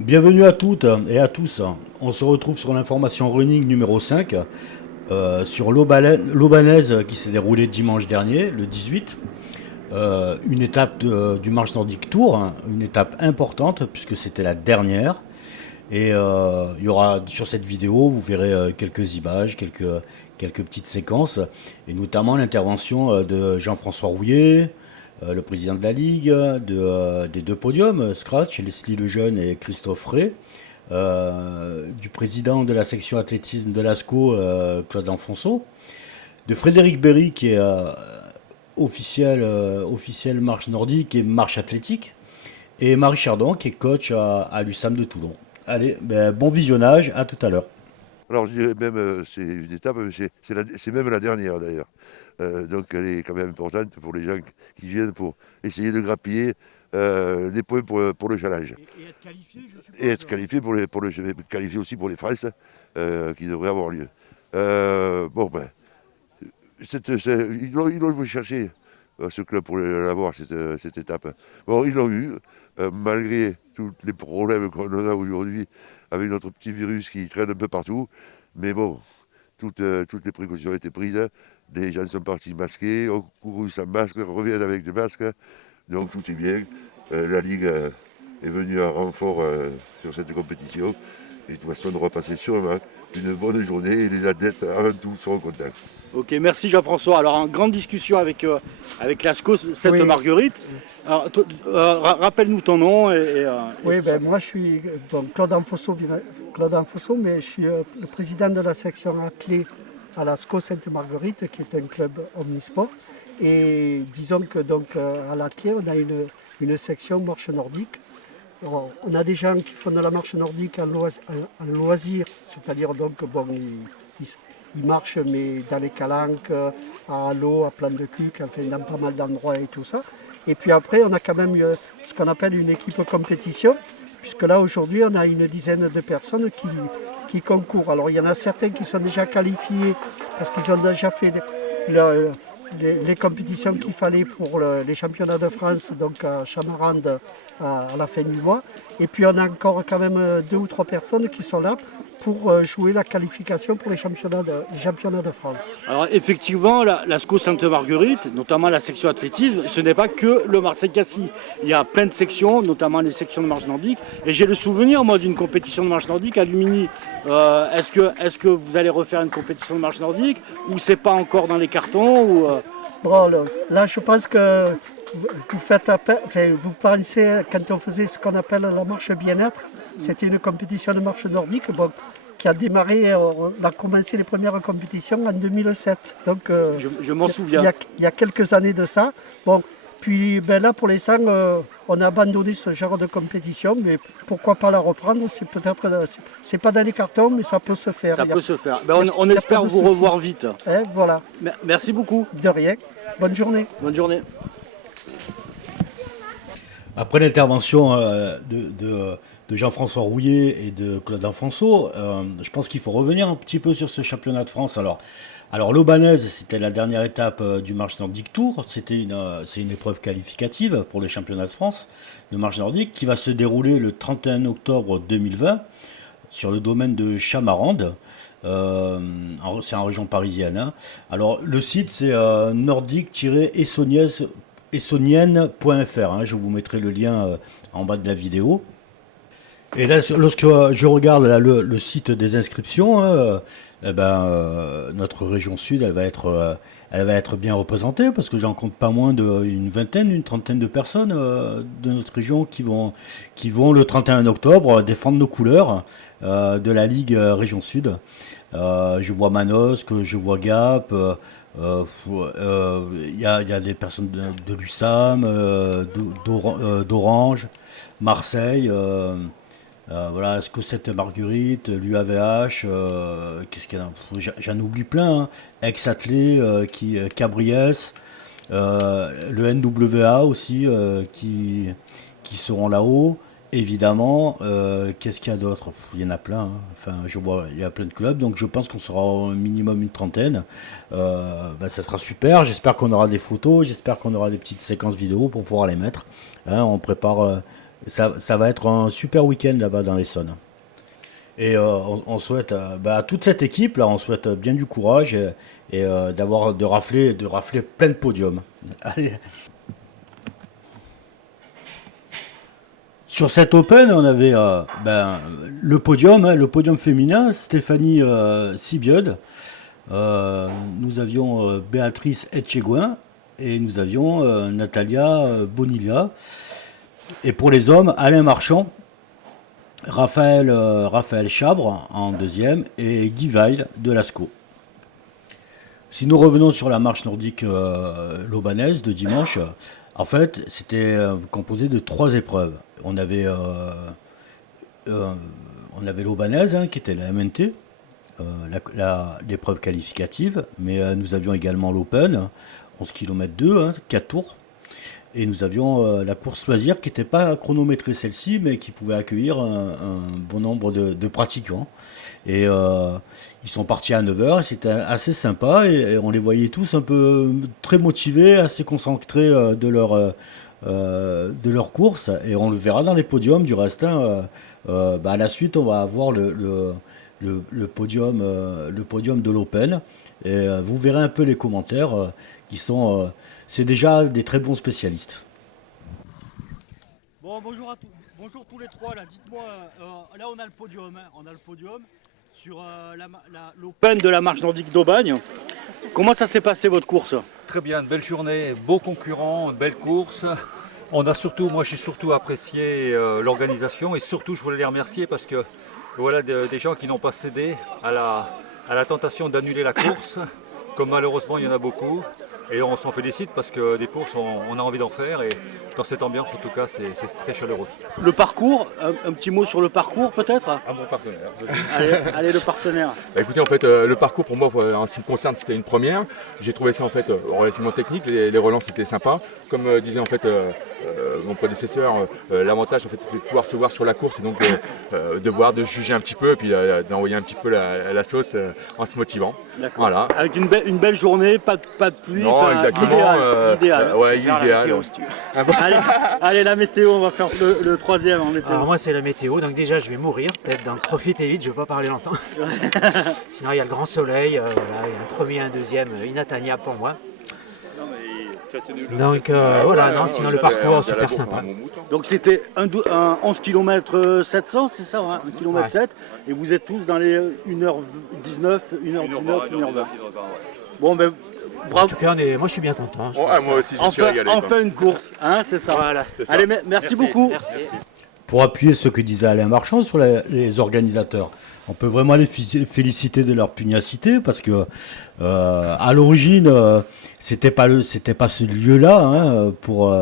Bienvenue à toutes et à tous. On se retrouve sur l'information running numéro 5 sur l'Aubanaise qui s'est déroulée dimanche dernier, le 18. Une étape du Marche Nordique Tour, hein, une étape importante puisque c'était la dernière. Et il y aura sur cette vidéo, vous verrez quelques images, quelques petites séquences, et notamment l'intervention de Jean-François Rouillet, le président de la Ligue, des deux podiums, Scratch, Leslie Lejeune et Christophe Ray, du président de la section athlétisme de l'ASCO, Claude Enfonso, de Frédéric Berry, qui est officiel marche nordique et marche athlétique, et Marie Chardon, qui est coach à l'USAM de Toulon. Allez, ben, bon visionnage, à tout à l'heure. Alors, je dirais même, c'est une étape, mais c'est même la dernière d'ailleurs. Donc, elle est quand même importante pour les gens qui viennent pour essayer de grappiller des points pour le challenge. Et être qualifié, je Et suppose. être qualifié qualifié aussi pour les Fraises qui devraient avoir lieu. Bon, ben, ils l'ont cherché, ce club, pour l'avoir, cette étape. Bon, ils l'ont eu, malgré tous les problèmes qu'on a aujourd'hui avec notre petit virus qui traîne un peu partout. Mais bon, toutes les précautions ont été prises. Les gens sont partis masqués, ont couru sans masque, reviennent avec des masques. Donc tout est bien. La Ligue est venue en renfort sur cette compétition. Et de toute façon, on aura passé sûrement une bonne journée et les athlètes, avant tout, seront contents. Ok, merci Jean-François. Alors, en grande discussion avec Lascaux, Oui, Sainte-Marguerite. Alors, rappelle-nous ton nom et oui, tout ça. ben moi je suis Claude Anfosso, mais je suis le président de la section athlée à la SCO Sainte-Marguerite, qui est un club omnisport. Et disons que à l'athlée, on a une section marche nordique. Alors, on a des gens qui font de la marche nordique en loisir, c'est-à-dire donc bon, ils marchent mais dans les calanques, à l'eau, à plan de cuc, enfin dans pas mal d'endroits et tout ça. Et puis après, on a quand même ce qu'on appelle une équipe compétition, puisque là aujourd'hui, on a une dizaine de personnes qui concourent. Alors il y en a certains qui sont déjà qualifiés parce qu'ils ont déjà fait le- les compétitions qu'il fallait pour les championnats de France, donc à Chamarande à la fin du mois. Et puis on a encore quand même deux ou trois personnes qui sont là pour jouer la qualification pour les championnats de France. Alors, effectivement, la SCO Sainte-Marguerite, notamment la section athlétisme, ce n'est pas que le Marseille-Cassis. Il y a plein de sections, notamment les sections de marche nordique. Et j'ai le souvenir, moi, d'une compétition de marche nordique à Lumini. Est-ce que vous allez refaire une compétition de marche nordique ou c'est pas encore dans les cartons Bon, là, je pense que vous faites appel, enfin, vous pensez, quand on faisait ce qu'on appelle la marche bien-être, c'était une compétition de marche nordique bon, qui a démarré, on a commencé les premières compétitions en 2007. Donc, je m'en souviens. il y a quelques années de ça. Bon, puis ben là, pour l'instant, on a abandonné ce genre de compétition, mais pourquoi pas la reprendre? C'est peut-être, c'est pas dans les cartons, mais ça peut se faire. Ça Il y a- peut se faire. Ben, il y a- on il y a espère pas de vous souci. revoir vite. Hein, voilà, Merci beaucoup. de rien. Bonne journée. Bonne journée. Après l'intervention de Jean-François Rouillet et de Claude Enfonso, je pense qu'il faut revenir un petit peu sur ce championnat de France. Alors l'Aubanaise, c'était la dernière étape du Marche Nordique Tour. C'est une épreuve qualificative pour le championnat de France de Marche Nordique qui va se dérouler le 31 octobre 2020 sur le domaine de Chamarande. C'est en région parisienne, hein. Alors le site c'est nordique-essonienne.fr, hein. Je vous mettrai le lien en bas de la vidéo. Et là, lorsque je regarde là, le site des inscriptions, hein, eh ben, notre région sud, elle va être bien représentée parce que j'en compte pas moins d'une vingtaine, une trentaine de personnes de notre région qui vont le 31 octobre défendre nos couleurs de la Ligue Région Sud. Je vois Manosque, je vois Gap. Il y a des personnes de l'USAM, d'Orange, Marseille. Voilà, est-ce que cette Marguerite, l'UAVH, qu'est-ce qu'il y a j'en oublie plein, hein. Ex-Athlé, Cabriès, le NWA aussi, qui seront là-haut. Évidemment, qu'est-ce qu'il y a d'autre? Il y en a plein, hein. Enfin, je vois, il y a plein de clubs, donc je pense qu'on sera au minimum une trentaine. Ça sera super. J'espère qu'on aura des photos, j'espère qu'on aura des petites séquences vidéo pour pouvoir les mettre, hein. On prépare Ça va être un super week-end là-bas dans l'Essonne. Et on souhaite à toute cette équipe là, on souhaite bien du courage et de rafler plein de podiums. Allez. Sur cette Open, on avait le podium féminin, Stéphanie Sibiod. Nous avions Béatrice Etchegoin et nous avions Natalia Bonilla. Et pour les hommes, Alain Marchand, Raphaël Chabre en deuxième et Guy Weil de Lascaux. Si nous revenons sur la marche nordique laubanaise de dimanche, en fait, c'était composé de 3 épreuves. On avait l'aubanaise, qui était la MNT, l'épreuve qualificative, mais nous avions également l'Open, 11 km 2, 4 tours. Et nous avions la course loisir qui n'était pas chronométrée celle-ci, mais qui pouvait accueillir un bon nombre de pratiquants. Et ils sont partis à 9h et c'était assez sympa. Et on les voyait tous un peu très motivés, assez concentrés de leur course. Et on le verra dans les podiums du reste. À la suite, on va avoir le podium de l'Open. Et vous verrez un peu les commentaires qui sont... c'est déjà des très bons spécialistes. Bon, bonjour tous les trois. Là, dites-moi, là on a le podium. On a le podium sur l'Open de la marche nordique d'Aubagne. Comment ça s'est passé votre course? Très bien, une belle journée, beaux concurrents, une belle course. Moi j'ai surtout apprécié l'organisation et surtout je voulais les remercier parce que voilà des gens qui n'ont pas cédé à la tentation d'annuler la course, comme malheureusement il y en a beaucoup. Et on s'en félicite parce que des courses, on a envie d'en faire et dans cette ambiance, en tout cas, c'est très chaleureux. Le parcours, un petit mot sur le parcours peut-être? Un bon partenaire. Allez, le partenaire. Écoutez, en fait, le parcours pour moi, en ce qui me concerne, c'était une première. J'ai trouvé ça en fait relativement technique, les relances étaient sympas. Comme disait en fait mon prédécesseur, l'avantage en fait, c'était de pouvoir se voir sur la course et donc de juger un petit peu et puis d'envoyer un petit peu la sauce en se motivant. Voilà. Avec une belle journée, pas de pluie. Non, exactement. Idéal. Ouais, idéal. Allez, la météo, on va faire le troisième en météo. Alors moi c'est la météo, donc déjà je vais mourir peut-être, donc profitez vite, je ne vais pas parler longtemps. Sinon il y a le grand soleil, voilà, il y a un premier, un deuxième inatteignable pour moi. Donc voilà, non, sinon le parcours super sympa. Donc c'était un 11 km 700, c'est ça, hein, 1 km 7, et vous êtes tous dans les 1h19, 1h19, 1h20. Bon, ben bravo. En tout cas, moi je suis bien content. Moi aussi, je suis régalé. Enfin une course, hein, c'est ça. Voilà. Ça. Allez, merci beaucoup. Merci. Pour appuyer ce que disait Alain Marchand sur les organisateurs, on peut vraiment les féliciter de leur pugnacité parce que à l'origine, c'était pas ce lieu-là pour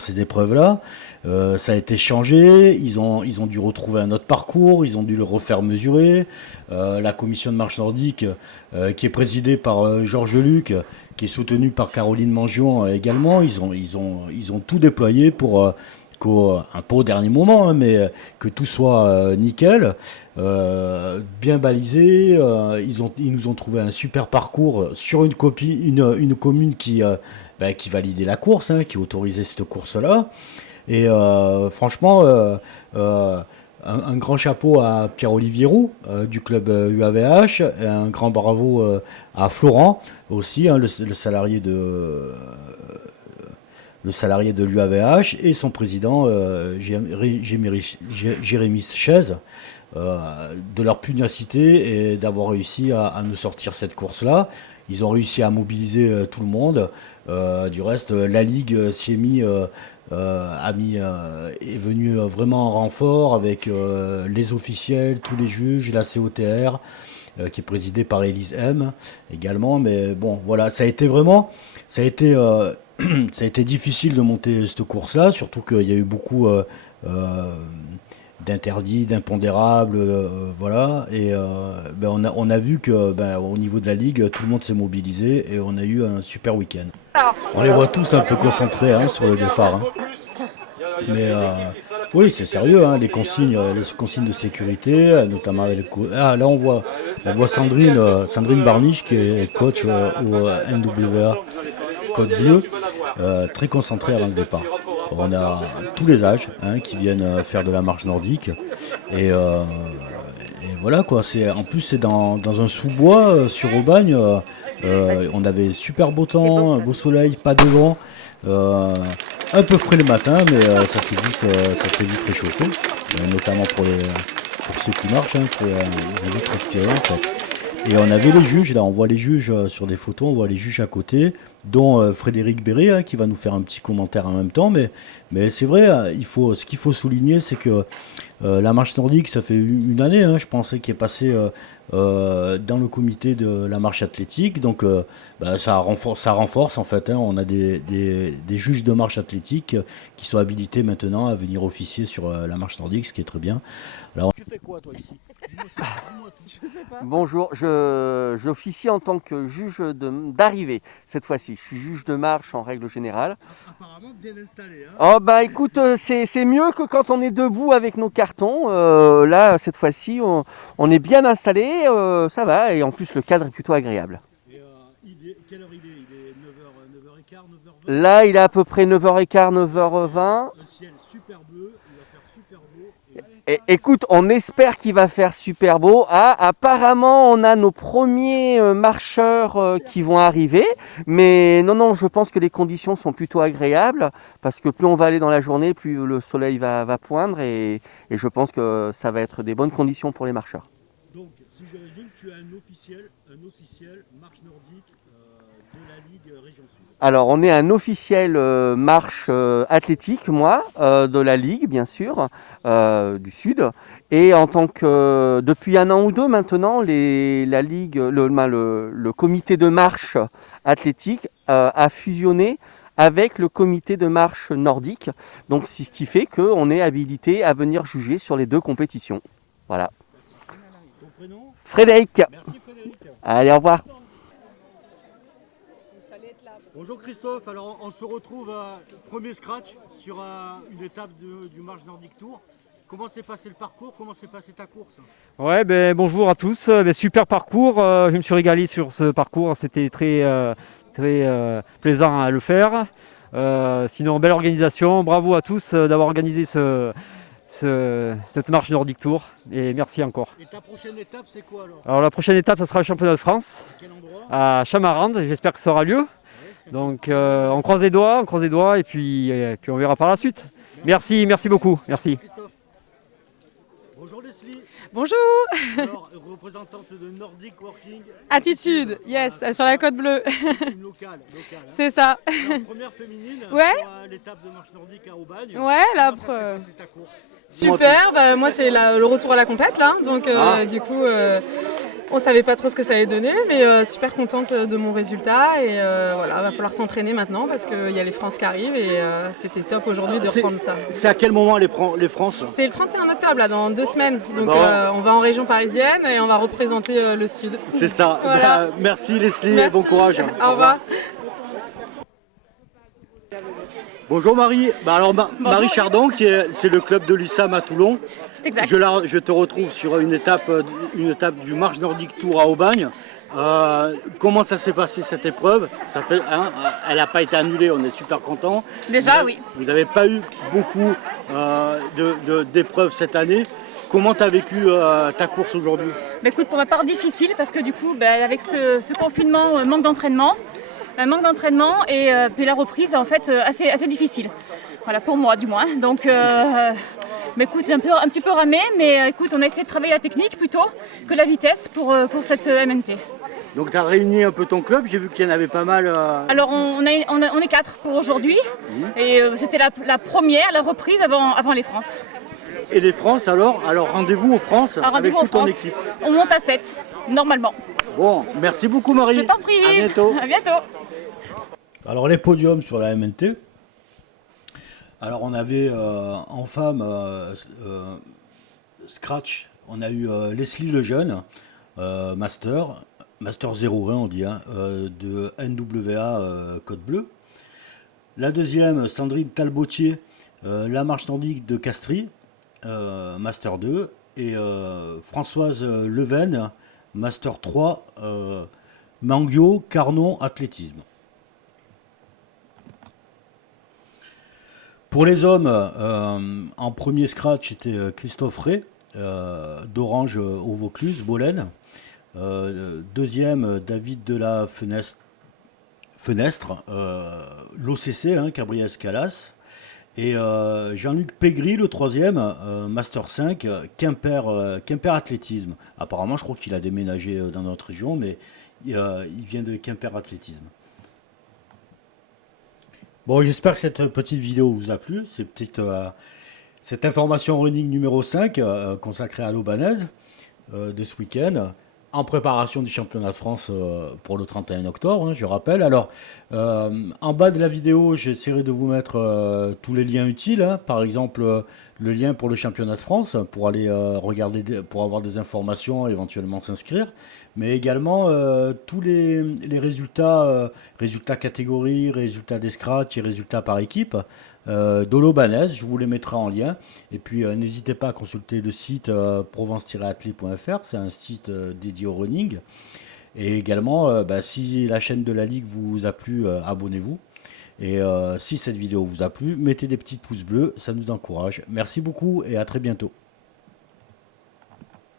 ces épreuves-là. Ça a été changé. Ils ont dû retrouver un autre parcours. Ils ont dû le refaire mesurer. La commission de marche nordique, qui est présidée par Georges Luc, qui est soutenue par Caroline Mangion également, ils ont tout déployé pour un peu au dernier moment, mais que tout soit nickel, bien balisé. Ils nous ont trouvé un super parcours sur une commune qui validait la course, qui autorisait cette course-là. Et franchement, un grand chapeau à Pierre-Olivier Roux du club UAVH, et un grand bravo à Florent aussi, le salarié de l'UAVH, et son président Jérémy Chaise, de leur pugnacité et d'avoir réussi à nous sortir cette course-là. Ils ont réussi à mobiliser tout le monde. Du reste, la Ligue s'y est est venue vraiment en renfort avec les officiels, tous les juges, la COTR, qui est présidée par Élise M également. Mais bon, voilà, ça a été difficile de monter cette course-là, surtout qu'il y a eu beaucoup d'interdits, d'impondérables, voilà. Et on a vu que au niveau de la Ligue, tout le monde s'est mobilisé et on a eu un super week-end. On les voit tous un peu concentrés sur le départ. Mais oui, c'est sérieux, les consignes de sécurité, notamment avec là on voit Sandrine Barniche qui est coach au NWA Côte Bleue, très concentrée avant le départ. On a tous les âges qui viennent faire de la marche nordique. Et voilà quoi. En plus, c'est dans un sous-bois sur Aubagne. On avait super beau temps, un beau soleil, pas de vent. Un peu frais le matin, mais ça fait vite réchauffer. Notamment pour ceux qui marchent, ils ont vite respirer en fait. Et on avait les juges, là on voit les juges sur des photos, on voit les juges à côté, dont Frédéric Béret qui va nous faire un petit commentaire en même temps. Mais c'est vrai, ce qu'il faut souligner, c'est que la marche nordique, ça fait une année, je pensais, qui est passée dans le comité de la marche athlétique. Donc ça renforce en fait. On a des juges de marche athlétique qui sont habilités maintenant à venir officier sur la marche nordique, ce qui est très bien. Alors, tu fais quoi toi ici? Bonjour, j'officie en tant que juge d'arrivée cette fois-ci. Je suis juge de marche en règle générale. Apparemment bien installé. Oh bah écoute, c'est mieux que quand on est debout avec nos cartons. Là, cette fois-ci, on est bien installé, ça va, et en plus le cadre est plutôt agréable. Et quelle heure il est? Il est 9h15, 9h20? Là, il est à peu près 9h15, 9h20. Un ciel super bleu, il va faire super beau. Écoute, on espère qu'il va faire super beau. Apparemment, on a nos premiers marcheurs qui vont arriver. Mais non, je pense que les conditions sont plutôt agréables. Parce que plus on va aller dans la journée, plus le soleil va poindre. Et je pense que ça va être des bonnes conditions pour les marcheurs. Donc, si je résume, tu es un officiel marche nordique de la Ligue Région Sud. Alors, on est un officiel marche athlétique, moi, de la Ligue, bien sûr, du Sud. Et en tant que, depuis un an ou deux maintenant, la Ligue, le comité de marche athlétique a fusionné avec le comité de marche nordique. Donc, ce qui fait qu'on est habilité à venir juger sur les deux compétitions. Voilà. Ton prénom? Frédéric. Merci Frédéric. Allez, au revoir. Bonjour Christophe, alors on se retrouve premier scratch sur une étape du Marche Nordic Tour. Comment s'est passé le parcours? Comment s'est passée ta course? Ouais, bonjour à tous. Super parcours. Je me suis régalé sur ce parcours. C'était très plaisant à le faire. Sinon, belle organisation. Bravo à tous d'avoir organisé cette marche Nordic Tour. Et merci encore. Et ta prochaine étape, c'est quoi alors? Alors la prochaine étape, ça sera le championnat de France À quel endroit? à Chamarande. J'espère que ça aura lieu. Donc on croise les doigts et puis on verra par la suite. Merci beaucoup. Merci. Christophe. Bonjour Leslie. Bonjour. Alors, représentante de Nordic Walking. Attitude, yes, sur la Côte Bleue. Une locale. C'est ça. Alors, première féminine Ouais. sur l'étape de marche nordique à Aubagne. Ouais, là. Comment ça s'est passé ta course? Super, moi c'est le retour à la compète là, donc du coup on savait pas trop ce que ça allait donner, mais super contente de mon résultat et voilà, va falloir s'entraîner maintenant parce qu'il y a les France qui arrivent et c'était top aujourd'hui de reprendre ça. C'est à quel moment les France? C'est le 31 octobre là, dans 2 semaines, donc Bon. on va en région parisienne et on va représenter le sud. C'est ça. Voilà. Merci Leslie et Merci. bon courage. Au revoir. Bonjour Marie. Alors Marie Chardon, c'est le club de l'USAM à Toulon. C'est exact. Je te retrouve sur une étape du Marche Nordic Tour à Aubagne. Comment ça s'est passé cette épreuve? Elle n'a pas été annulée, on est super contents. Déjà, oui. Vous n'avez pas eu beaucoup d'épreuves cette année. Comment tu as vécu ta course aujourd'hui? Écoute, pour ma part, difficile parce que du coup, avec ce confinement, manque d'entraînement. Et puis la reprise en fait assez difficile. Voilà, pour moi du moins. Donc écoute, un petit peu ramé, mais écoute, on a essayé de travailler la technique plutôt que la vitesse pour cette MNT. Donc tu as réuni un peu ton club, j'ai vu qu'il y en avait pas mal. Alors on est 4 pour aujourd'hui et c'était la première, la reprise avant les France. Et les France alors rendez-vous aux France avec toute ton équipe. On monte à 7, normalement. Bon, merci beaucoup Marie. Je t'en prie. À bientôt. À bientôt. Alors les podiums sur la MNT. Alors on avait en femme Scratch, on a eu Leslie Lejeune, Master 0, on dit, de NWA Côte Bleue. La deuxième, Sandrine Talbotier, la marche nordique de Castries, Master 2. Et Françoise Leven, Master 3, Manguio, Carnon, athlétisme. Pour les hommes, en premier scratch, c'était Christophe Ray, d'Orange au Vaucluse, Bolène. Deuxième, David de la Fenestre, l'OCC, hein, Cabriès Calas. Et Jean-Luc Pégry, le troisième, Master 5, Quimper Athlétisme. Apparemment, je crois qu'il a déménagé dans notre région, mais il vient de Quimper Athlétisme. Bon, j'espère que cette petite vidéo vous a plu. C'est peut-être cette information running numéro 5 consacrée à l'Aubanaise de ce week-end, en préparation du championnat de France pour le 31 octobre, hein, je rappelle. Alors, en bas de la vidéo, j'essaierai de vous mettre tous les liens utiles. Hein. Par exemple, le lien pour le championnat de France, pour aller regarder, pour avoir des informations, éventuellement s'inscrire. Mais également tous les résultats, résultats catégories, résultats des scratch et résultats par équipe de l'Aubanaise. Je vous les mettrai en lien. Et puis n'hésitez pas à consulter le site provence-athlé.fr. C'est un site dédié au running. Et également, si la chaîne de la Ligue vous a plu, abonnez-vous. Et si cette vidéo vous a plu, mettez des petits pouces bleus, ça nous encourage. Merci beaucoup et à très bientôt.